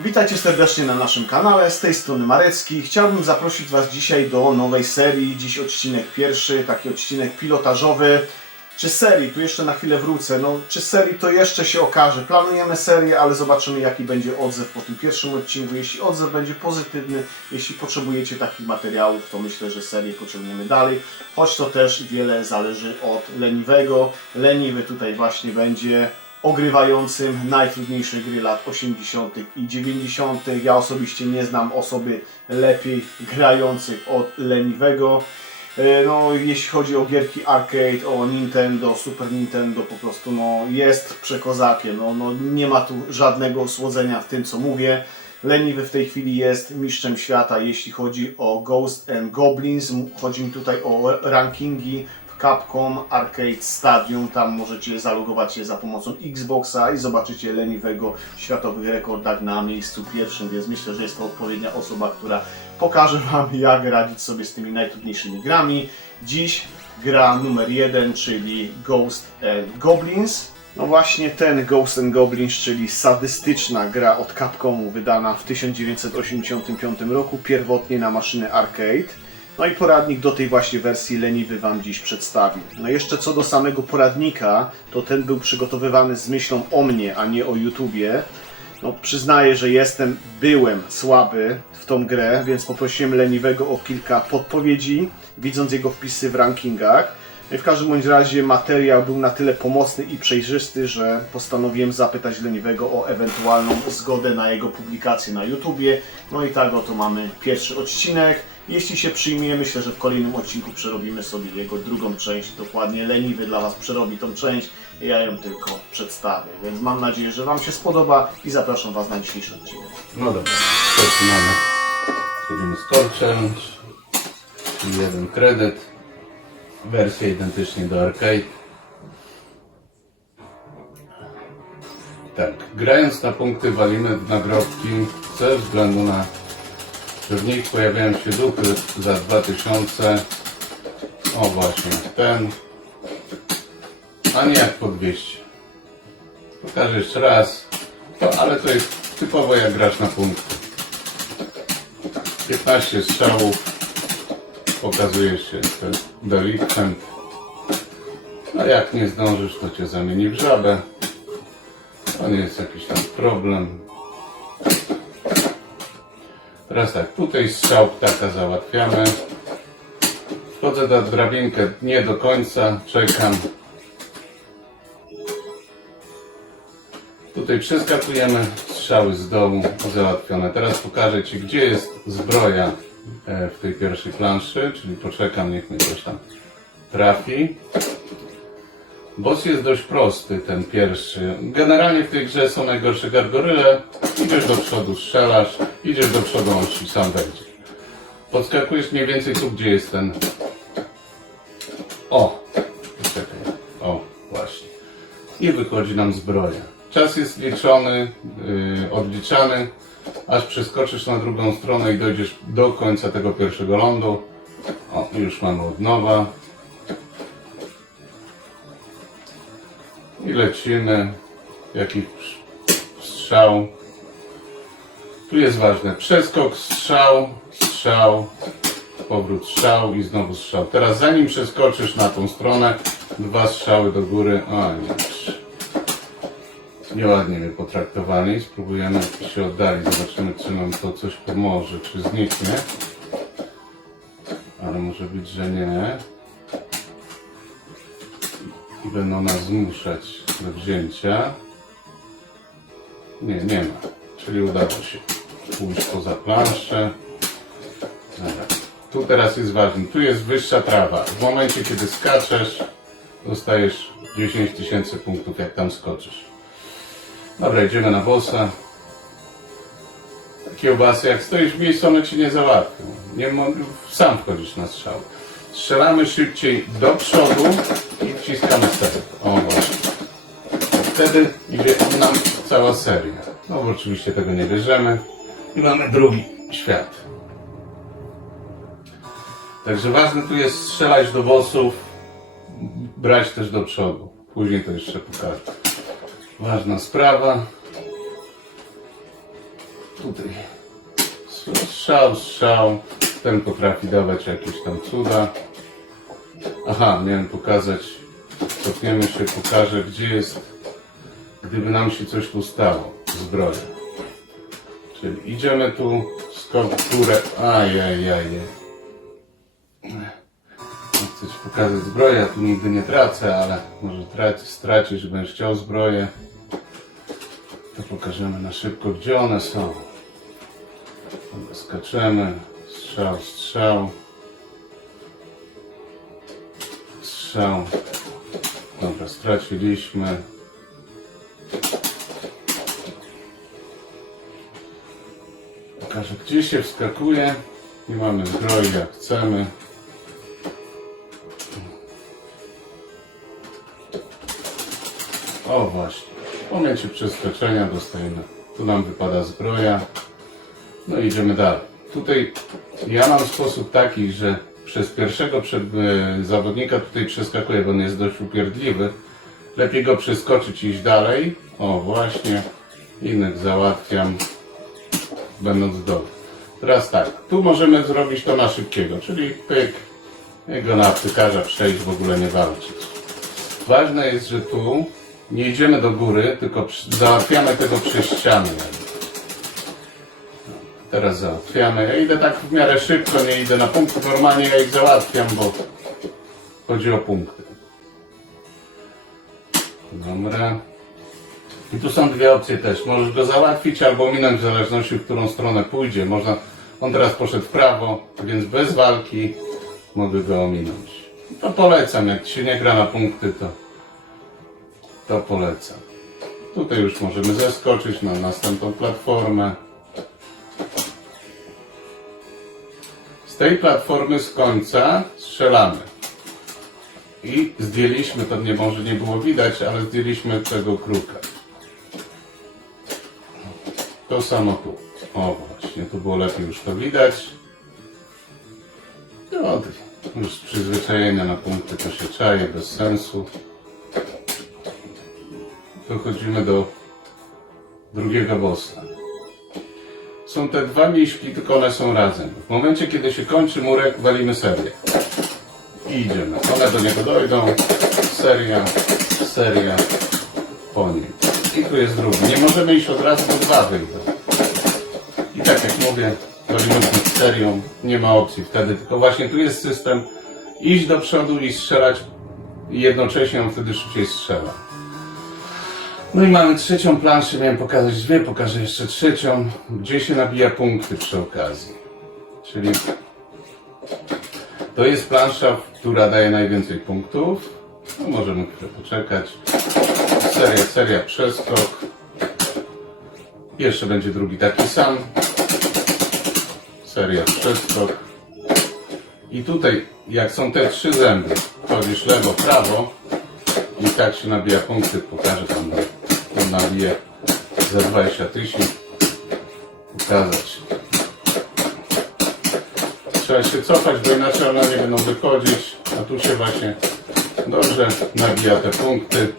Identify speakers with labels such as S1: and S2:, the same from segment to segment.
S1: Witajcie serdecznie na naszym kanale, z tej strony Marecki. Chciałbym zaprosić Was dzisiaj do nowej serii. Dziś odcinek pierwszy, taki odcinek pilotażowy. Czy serii, tu jeszcze na chwilę wrócę, no czy serii to jeszcze się okaże. Planujemy serię, ale zobaczymy jaki będzie odzew po tym pierwszym odcinku. Jeśli odzew będzie pozytywny, jeśli potrzebujecie takich materiałów, to myślę, że serię pociągniemy dalej. Choć to też wiele zależy od leniwego. Leniwy tutaj właśnie będzie ogrywającym najtrudniejsze gry lat 80. i 90. Ja osobiście nie znam osoby lepiej grających od leniwego. E, No, jeśli chodzi o gierki arcade, o Nintendo, Super Nintendo, po prostu no, jest przekozakiem. No, no, nie ma tu żadnego słodzenia w tym, co mówię. Leniwy w tej chwili jest mistrzem świata, jeśli chodzi o Ghost and Goblins. Chodzi mi tutaj o rankingi Capcom Arcade Stadium. Tam możecie zalogować się za pomocą Xboxa i zobaczycie leniwego w światowych rekordach na miejscu pierwszym, więc myślę, że jest to odpowiednia osoba, która pokaże Wam, jak radzić sobie z tymi najtrudniejszymi grami. Dziś gra numer jeden, czyli Ghost and Goblins. No właśnie ten Ghost and Goblins, czyli sadystyczna gra od Capcomu, wydana w 1985 roku, pierwotnie na maszyny arcade. No i poradnik do tej właśnie wersji leniwy Wam dziś przedstawi. No jeszcze co do samego poradnika, to ten był przygotowywany z myślą o mnie, a nie o YouTubie. No, przyznaję, że jestem, byłem słaby w tą grę, więc poprosiłem leniwego o kilka podpowiedzi, widząc jego wpisy w rankingach. W każdym bądź razie materiał był na tyle pomocny i przejrzysty, że postanowiłem zapytać leniwego o ewentualną zgodę na jego publikację na YouTubie. No i tak oto mamy pierwszy odcinek. Jeśli się przyjmie, myślę, że w kolejnym odcinku przerobimy sobie jego drugą część. Dokładnie leniwy dla Was przerobi tą część, ja ją tylko przedstawię. Więc mam nadzieję, że Wam się spodoba i zapraszam Was na dzisiejszy odcinek.
S2: No dobra, zaczynamy. Zrobimy czyli jeden kredyt. Wersja identycznie do arcade. Tak, grając na punkty walimy w nagrobki ze względu na że w nich pojawiają się duchy za 2000. O właśnie, ten. A nie jak po 200. Pokażę jeszcze raz. To, ale to jest typowo jak grasz na punkty. 15 strzałów. Pokazuje się delikwent. A jak nie zdążysz, to cię zamieni w żabę. To nie jest jakiś tam problem. Teraz tak, tutaj strzał ptaka załatwiamy. Wchodzę na drabinkę nie do końca, czekam. Tutaj przeskakujemy, strzały z dołu załatwione. Teraz pokażę Ci, gdzie jest zbroja w tej pierwszej planszy, czyli poczekam, niech mnie coś tam trafi. Boss jest dość prosty, ten pierwszy. Generalnie w tej grze są najgorsze gargoryle. Idziesz do przodu, strzelasz, idziesz do przodu, on ci sam wejdzie. Podskakujesz mniej więcej tu, gdzie jest ten... O! Czekaj. O, właśnie. I wychodzi nam zbroja. Czas jest liczony, yy, odliczany, aż przeskoczysz na drugą stronę i dojdziesz do końca tego pierwszego lądu. O, już mamy od nowa. I lecimy. Jakiś strzał. Tu jest ważne. Przeskok, strzał, strzał, powrót strzał i znowu strzał. Teraz zanim przeskoczysz na tą stronę, dwa strzały do góry. O nie. Nieładnie mnie potraktowali. Spróbujemy się oddalić. Zobaczymy, czy nam to coś pomoże. Czy zniknie. Ale może być, że nie. Będą nas zmuszać do wzięcia. Nie, nie ma. Czyli udało się pójść poza planszę. Tu teraz jest ważne. Tu jest wyższa trawa. W momencie, kiedy skaczesz, dostajesz 10 tysięcy punktów, jak tam skoczysz. Dobra, idziemy na bossa. Kiełbasy, jak stoisz w miejscu, one ci nie załatwią. Nie sam wchodzisz na strzał. Strzelamy szybciej do przodu i wciskamy start. O właśnie. Wtedy idzie nam cała seria. No bo oczywiście tego nie bierzemy. I mamy drugi świat. Także ważne tu jest strzelać do bossów, brać też do przodu. Później to jeszcze pokażę. Ważna sprawa. Tutaj strzał, strzał. Ten potrafi dawać jakieś tam cuda. Aha, miałem pokazać. Cofniemy się, pokażę gdzie jest, gdyby nam się coś tu stało. Zbroja. Czyli idziemy tu, skok w górę. Ajajaj. Pokazać zbroję, tu nigdy nie tracę, ale może traci, stracisz, będziesz chciał zbroję. To pokażemy na szybko, gdzie one są. Skaczemy, strzał, strzał. Strzał. Dobra, straciliśmy. Pokażę, gdzie się wskakuje. Nie mamy zbroi jak chcemy. O właśnie. W momencie przeskoczenia dostajemy. Tu nam wypada zbroja. No idziemy dalej. Tutaj ja mam sposób taki, że przez pierwszego przed, e, zawodnika tutaj przeskakuję, bo on jest dość upierdliwy. Lepiej go przeskoczyć iść dalej. O właśnie. Innych załatwiam będąc w. Teraz tak, tu możemy zrobić to na szybkiego, czyli pyk, jego na aptekarza przejść, w ogóle nie walczyć. Ważne jest, że tu nie idziemy do góry, tylko przy- załatwiamy tego przez ściany. Teraz załatwiamy. Ja idę tak w miarę szybko, nie idę na punkt. Normalnie ja ich załatwiam, bo chodzi o punkty. Dobra. I tu są dwie opcje też. Możesz go załatwić albo minąć w zależności w którą stronę pójdzie. Można, on teraz poszedł w prawo, więc bez walki mogę go ominąć. To polecam, jak ci się nie gra na punkty, to, to polecam. Tutaj już możemy zeskoczyć na następną platformę. Z tej platformy z końca strzelamy. I zdjęliśmy, to nie może nie było widać, ale zdjęliśmy tego kruka. To samo tu. O właśnie, tu było lepiej już to widać. No, już z przyzwyczajenia na punkty to się czaje, bez sensu. Dochodzimy do drugiego bossa. Są te dwa miśki, tylko one są razem. W momencie, kiedy się kończy murek, walimy serię. I idziemy. One do niego dojdą. Seria, seria po nim. I tu jest drugi. Nie możemy iść od razu, bo dwa wyjdą. I tak jak mówię, walimy serią. Nie ma opcji wtedy, tylko właśnie tu jest system iść do przodu i strzelać jednocześnie on wtedy szybciej strzela. No i mamy trzecią planszę, miałem pokazać dwie, pokażę jeszcze trzecią, gdzie się nabija punkty przy okazji. Czyli to jest plansza, która daje najwięcej punktów. No możemy chwilę poczekać. Seria, seria, przeskok. Jeszcze będzie drugi taki sam. Seria, przeskok. I tutaj, jak są te trzy zęby, chodzisz lewo, prawo i tak się nabija punkty. Pokażę tam, tam nabiję za 20 tysięcy. Pokazać. Trzeba się cofać, bo inaczej one nie będą wychodzić. A tu się właśnie dobrze nabija te punkty.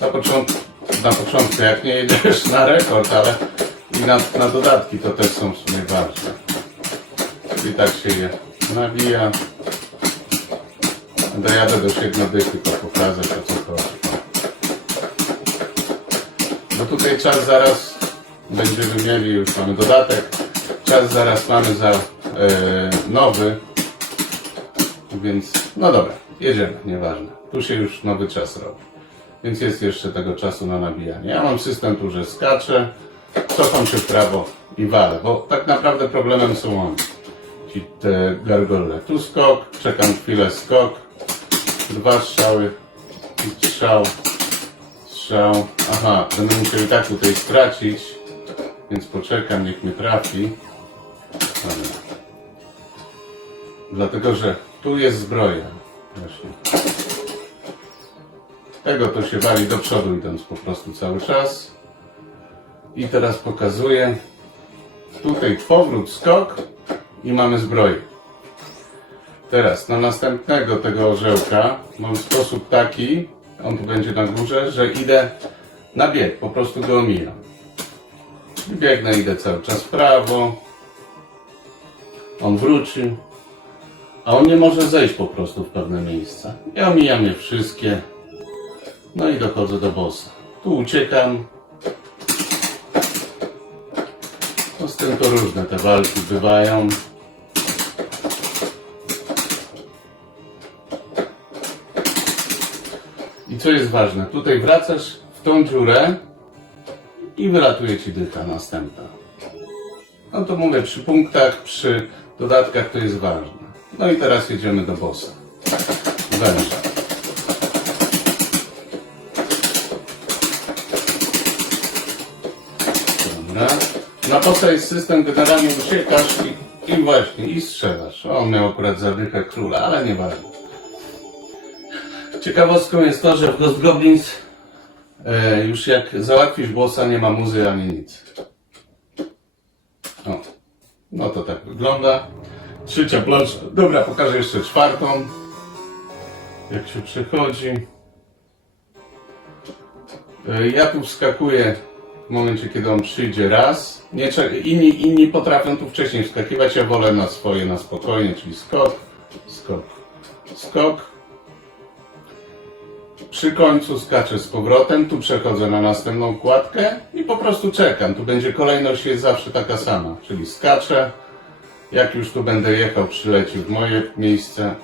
S2: Na początku, na początku jak nie jedziesz na rekord, ale i na, na dodatki to też są w sumie ważne. I tak się je nabija. Dojadę do siedmiodych tylko pokazać o co chodzi. Tutaj czas zaraz będziemy mieli, już mamy dodatek. Czas zaraz mamy za e, nowy. Więc no dobra, jedziemy, nieważne. Tu się już nowy czas robi. Więc jest jeszcze tego czasu na nabijanie. Ja mam system tu, że skaczę, cofam się w prawo i walę, bo tak naprawdę problemem są one. Ci te gargolle. Tu skok, czekam chwilę skok, dwa strzały, strzał, strzał. Aha, będę musiał i tak tutaj stracić, więc poczekam, niech mnie trafi. Dlatego, że tu jest zbroja. Właśnie. Tego to się wali do przodu idąc po prostu cały czas. I teraz pokazuję. Tutaj powrót, skok i mamy zbroję. Teraz na następnego tego orzełka mam sposób taki, on tu będzie na górze, że idę na bieg, po prostu go omijam. Biegnę, idę cały czas w prawo. On wrócił. A on nie może zejść po prostu w pewne miejsca. Ja omijam je wszystkie. No i dochodzę do bossa. Tu uciekam. No z tym to różne te walki bywają. I co jest ważne, tutaj wracasz w tą dziurę i wylatuje ci dycha następna. No to mówię, przy punktach, przy dodatkach to jest ważne. No i teraz jedziemy do bossa. Węża. Dobra. Na bossa jest system, generalnie uciekasz i, i właśnie, i strzelasz. On miał akurat zadychę króla, ale nieważne. Ciekawostką jest to, że w Ghost e, już jak załatwisz bossa, nie ma muzy ani nic. O, no to tak wygląda. Trzecia plansza. Dobra, pokażę jeszcze czwartą. Jak się przechodzi. E, Ja tu wskakuję w momencie, kiedy on przyjdzie raz. Nie, inni, inni potrafią tu wcześniej wskakiwać. Ja wolę na swoje, na spokojnie, czyli skok, skok, skok. Przy końcu skaczę z powrotem, tu przechodzę na następną kładkę i po prostu czekam. Tu będzie kolejność jest zawsze taka sama, czyli skaczę. Jak już tu będę jechał, przyleci w moje miejsce.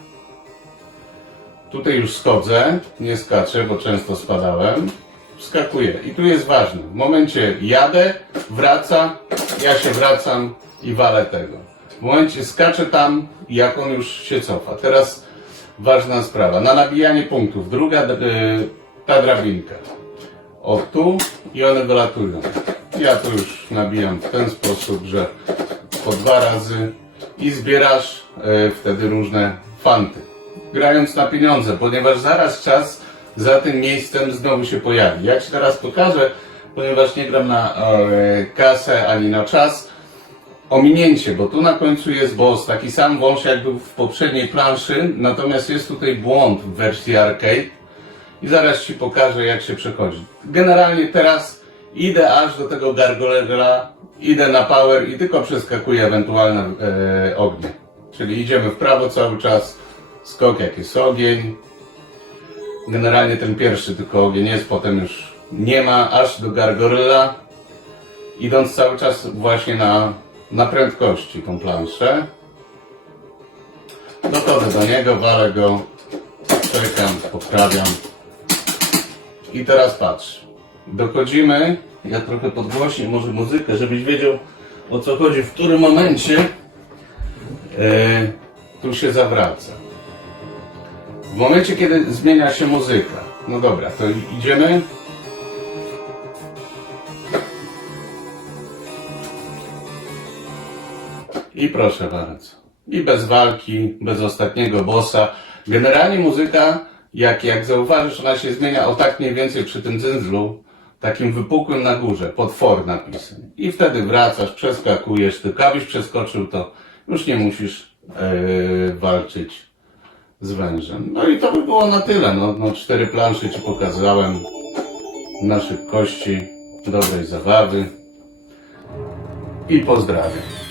S2: Tutaj już schodzę, nie skaczę, bo często spadałem. Wskakuję. I tu jest ważne. W momencie jadę, wraca, ja się wracam i walę tego. W momencie skaczę tam, jak on już się cofa. Teraz ważna sprawa. Na nabijanie punktów. Druga, y, ta drabinka. O tu i one wylatują. Ja tu już nabijam w ten sposób, że po dwa razy i zbierasz y, wtedy różne fanty. Grając na pieniądze, ponieważ zaraz czas za tym miejscem znowu się pojawi. Ja Ci teraz pokażę, ponieważ nie gram na e, kasę ani na czas, ominięcie, bo tu na końcu jest boss, taki sam wąż jak był w poprzedniej planszy, natomiast jest tutaj błąd w wersji arcade i zaraz Ci pokażę jak się przechodzi. Generalnie teraz idę aż do tego gargolela, idę na power i tylko przeskakuję ewentualne e, ognie. Czyli idziemy w prawo cały czas, skok jak jest ogień. Generalnie ten pierwszy tylko ogień jest, potem już nie ma, aż do gargoryla idąc cały czas właśnie na, na prędkości tą planszę. Dochodzę do niego, walę go, czekam, poprawiam. I teraz patrz. Dochodzimy, ja trochę podgłośnię może muzykę, żebyś wiedział o co chodzi, w którym momencie e, tu się zawraca. W momencie, kiedy zmienia się muzyka. No dobra, to idziemy. I proszę bardzo. I bez walki, bez ostatniego bossa. Generalnie muzyka, jak, jak zauważysz, ona się zmienia o tak mniej więcej przy tym dzyndzlu, takim wypukłym na górze, pod for napisem. I wtedy wracasz, przeskakujesz, tylko abyś przeskoczył, to już nie musisz yy, walczyć z wężem. No i to by było na tyle. No, no cztery plansze Ci pokazałem na szybkości, dobrej zabawy i pozdrawiam.